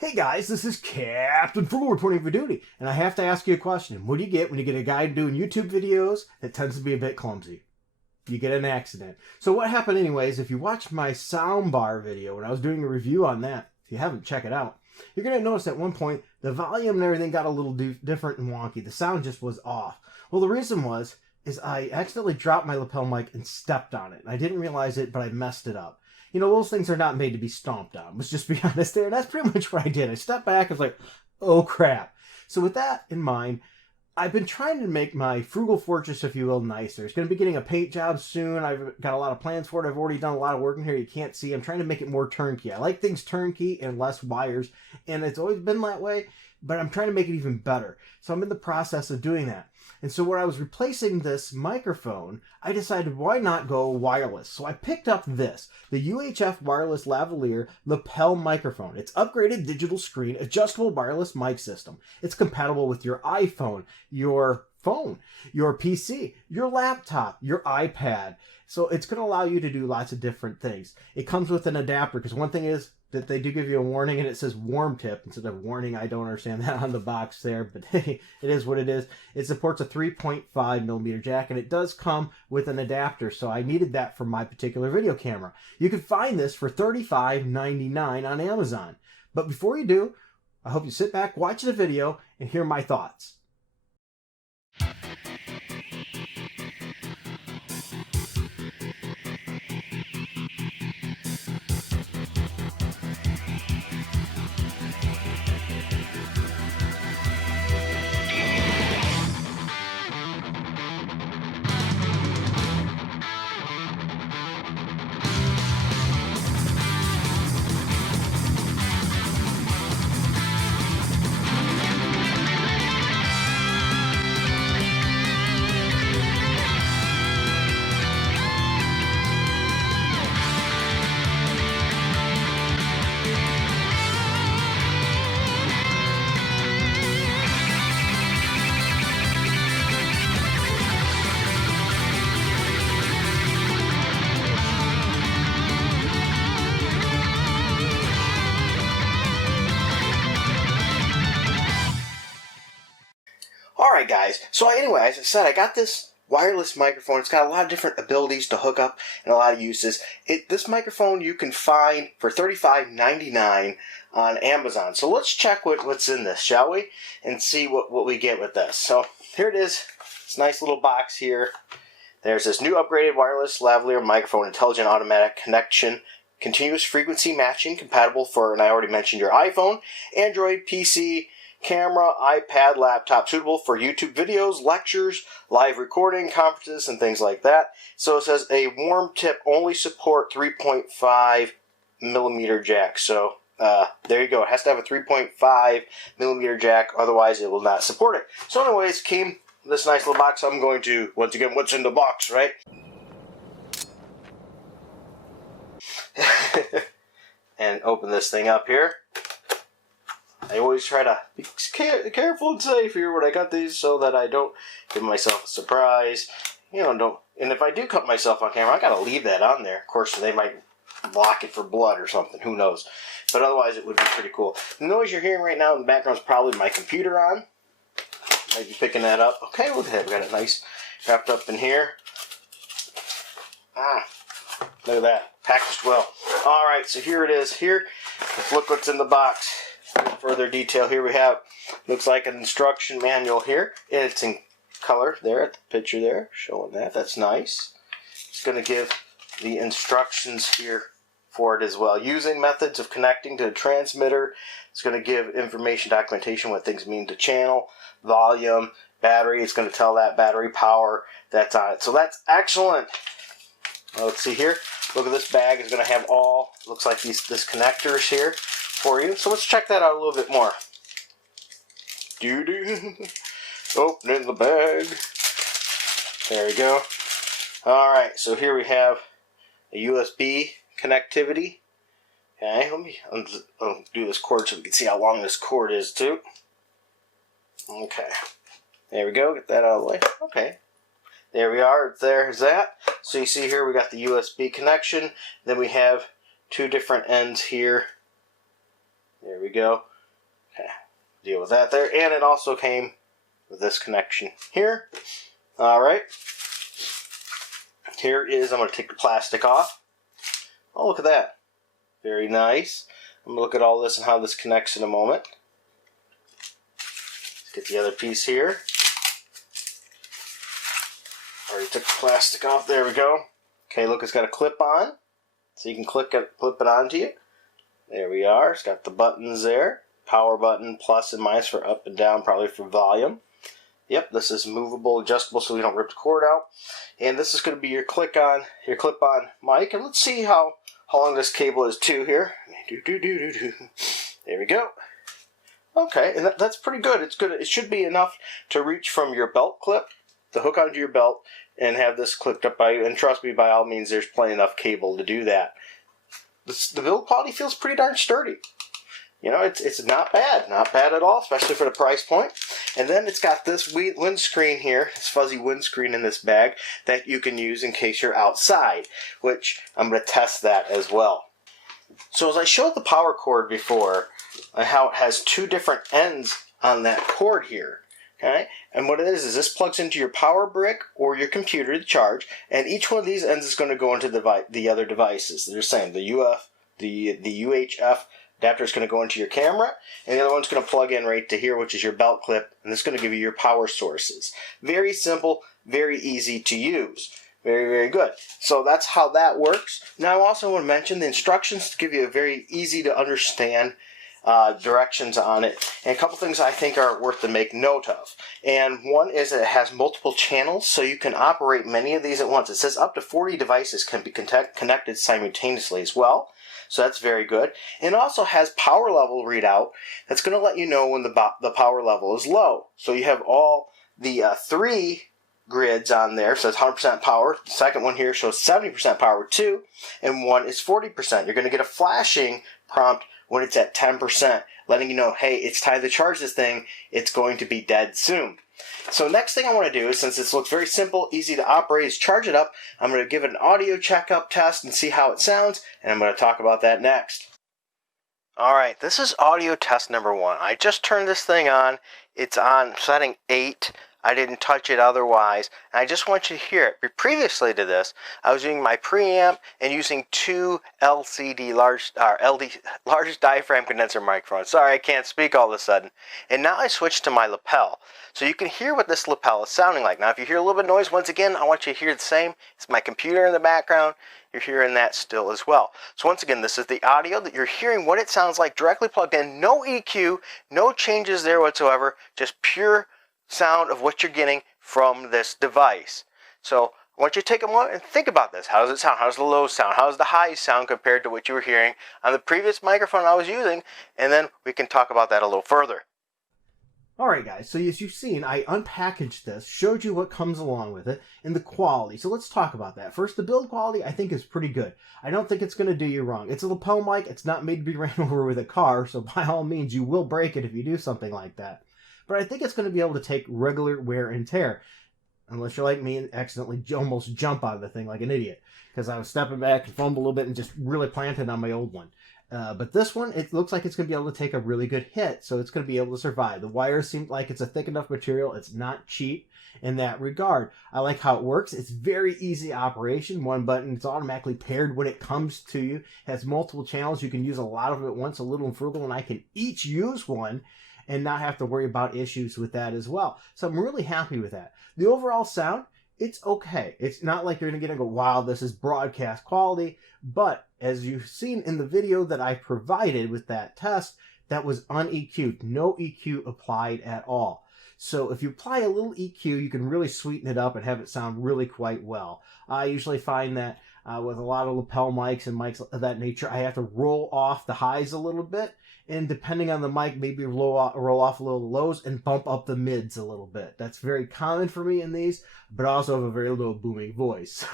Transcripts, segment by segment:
Hey guys, this is Captain Full reporting for duty, and I have to ask you a question. What do you get when you get a guy doing YouTube videos that tends to be a bit clumsy? You get an accident. So what happened anyways, if you watched my soundbar video when I was doing a review on that, if you haven't, check it out, you're going to notice at one point the volume and everything got a little different and wonky. The sound just was off. Well, the reason is I accidentally dropped my lapel mic and stepped on it. I didn't realize it, but I messed it up. You know, those things are not made to be stomped on. Let's just be honest there. And that's pretty much what I did. I stepped back. I was like, oh, crap. So with that in mind, I've been trying to make my frugal fortress, if you will, nicer. It's going to be getting a paint job soon. I've got a lot of plans for it. I've already done a lot of work in here you can't see. I'm trying to make it more turnkey. I like things turnkey and less wires. And it's always been that way. But I'm trying to make it even better. So I'm in the process of doing that. And so when I was replacing this microphone, I decided why not go wireless. So I picked up the UHF wireless lavalier lapel microphone. It's upgraded digital screen, adjustable wireless mic system. It's compatible with your iPhone, your phone, your PC, your laptop, your iPad. So it's going to allow you to do lots of different things. It comes with an adapter because one thing is that they do give you a warning and it says warm tip instead of warning. I don't understand that on the box there, but hey, it is what it is. It supports a 3.5 millimeter jack and it does come with an adapter. So I needed that for my particular video camera. You can find this for $35.99 on Amazon. But before you do, I hope you sit back, watch the video, and hear my thoughts. Alright guys, so anyway, as I said, I got this wireless microphone. It's got a lot of different abilities to hook up and a lot of uses. This microphone you can find for $35.99 on Amazon. So let's check what's in this, shall we? And see what we get with this. So here it is. It's a nice little box here. There's this new upgraded wireless lavalier microphone, intelligent automatic connection, continuous frequency matching, compatible for, and I already mentioned, your iPhone, Android, PC, camera, iPad, laptop, suitable for YouTube videos, lectures, live recording, conferences, and things like that. So it says a warm tip, only support 3.5 millimeter jack. So there you go. It has to have a 3.5 millimeter jack, otherwise it will not support it. So anyways, came this nice little box. I'm going to, once again, what's in the box, right? And open this thing up here. I always try to be careful and safe here when I cut these so that I don't give myself a surprise. You know, and if I do cut myself on camera, I gotta leave that on there. Of course, they might block it for blood or something, who knows. But otherwise, it would be pretty cool. The noise you're hearing right now in the background is probably my computer on. Might be picking that up. Okay, look at that. We got it nice wrapped up in here. Look at that. Packaged well. Alright, so here it is. Here, let's look what's in the box. Further detail here we have, looks like an instruction manual here. It's in color there at the picture there, showing that. That's nice. It's going to give the instructions here for it as well. Using methods of connecting to the transmitter. It's going to give information, documentation, what things mean to channel, volume, battery. It's going to tell that battery power that's on it. So that's excellent. Well, let's see here. Look at this bag. It's going to have all, looks like this connectors here for you. So let's check that out a little bit more. Opening the bag. There we go. Alright, so here we have a USB connectivity. Okay, let me undo this cord so we can see how long this cord is too. Okay. There we go, get that out of the way. Okay. There we are, there's that. So you see here we got the USB connection. Then we have two different ends here. There we go. deal with that there. And it also came with this connection here. All right. Here is, I'm going to take the plastic off. Oh, look at that. Very nice. I'm going to look at all this and how this connects in a moment. Let's get the other piece here. Already took the plastic off. There we go. Okay, look, it's got a clip on. So you can clip it onto you. There we are. It's got the buttons there. Power button, plus and minus for up and down, probably for volume. Yep, this is movable, adjustable, so we don't rip the cord out. And this is going to be your clip-on mic. And let's see how long this cable is too here. There we go. Okay, and that's pretty good. It's good. It should be enough to reach from your belt clip, the hook onto your belt, and have this clipped up by you. And trust me, by all means, there's plenty enough cable to do that. The build quality feels pretty darn sturdy. You know, it's not bad at all, especially for the price point. And then it's got this windscreen here, this fuzzy windscreen in this bag that you can use in case you're outside, which I'm going to test that as well. So as I showed the power cord before, and how it has two different ends on that cord here, okay? And what it is this plugs into your power brick or your computer to charge, and each one of these ends is going to go into the other devices. They're saying the UHF adapter is going to go into your camera, and the other one's going to plug in right to here, which is your belt clip, and this is going to give you your power sources. Very simple, very easy to use. Very, very good. So that's how that works. Now I also want to mention the instructions to give you a very easy to understand directions on it, and a couple things I think are worth to make note of. And one is that it has multiple channels, so you can operate many of these at once. It says up to 40 devices can be connected simultaneously as well. So that's very good. And it also has power level readout that's going to let you know when the power level is low. So you have all the 3 grids on there, so it's 100% power. The second one here shows 70% power too, and one is 40%. You're going to get a flashing prompt when it's at 10%, letting you know, hey, it's time to charge this thing. It's going to be dead soon. So next thing I want to do, since this looks very simple, easy to operate, is charge it up. I'm going to give it an audio checkup test and see how it sounds, and I'm going to talk about that next. Alright, this is audio test number 1. I just turned this thing on. It's on setting 8. I didn't touch it otherwise, and I just want you to hear it. But previously to this, I was using my preamp and using 2 large diaphragm condenser microphones. Sorry, I can't speak all of a sudden. And now I switched to my lapel. So you can hear what this lapel is sounding like. Now, if you hear a little bit of noise, once again, I want you to hear the same. It's my computer in the background. You're hearing that still as well. So once again, this is the audio that you're hearing what it sounds like directly plugged in. No EQ, no changes there whatsoever, just pure sound of what you're getting from this device. So I want you to take a moment and think about this. How does it sound? How does the low sound? How does the high sound compared to what you were hearing on the previous microphone I was using? And then we can talk about that a little further. Alright guys, so as you've seen, I unpackaged this, showed you what comes along with it, and the quality. So let's talk about that. First, the build quality I think is pretty good. I don't think it's going to do you wrong. It's a lapel mic, it's not made to be ran over with a car, so by all means you will break it if you do something like that. But I think it's going to be able to take regular wear and tear. Unless you're like me and accidentally almost jump out of the thing like an idiot. Because I was stepping back and fumbled a little bit and just really planted on my old one. But this one, it looks like it's going to be able to take a really good hit. So it's going to be able to survive. The wires seem like it's a thick enough material. It's not cheap in that regard. I like how it works. It's very easy operation. One button. It's automatically paired when it comes to you. It has multiple channels. You can use a lot of it at once. A little and frugal. And I can each use one and not have to worry about issues with that as well. So I'm really happy with that. The overall sound, it's okay. It's not like you're going to go, wow, this is broadcast quality. But as you've seen in the video that I provided with that test, that was un-EQ'd. No EQ applied at all. So if you apply a little EQ, you can really sweeten it up and have it sound really quite well. I usually find that with a lot of lapel mics and mics of that nature, I have to roll off the highs a little bit. And depending on the mic, maybe roll off a little lows and bump up the mids a little bit. That's very common for me in these, but I also have a very low booming voice.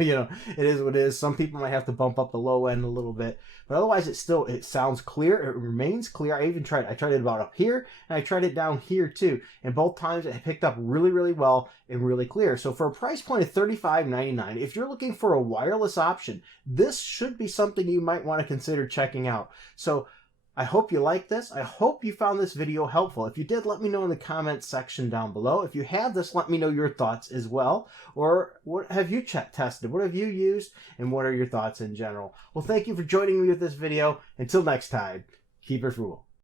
You know, it is what it is. Some people might have to bump up the low end a little bit, but otherwise it sounds clear. It remains clear. I tried it about up here, and I tried it down here too. And both times it picked up really, really well and really clear. So for a price point of $35.99, if you're looking for a wireless option, this should be something you might want to consider checking out. So I hope you liked this. I hope you found this video helpful. If you did, let me know in the comments section down below. If you have this, let me know your thoughts as well. Or what have you tested? What have you used? And what are your thoughts in general? Well, thank you for joining me with this video. Until next time, keep it frugal.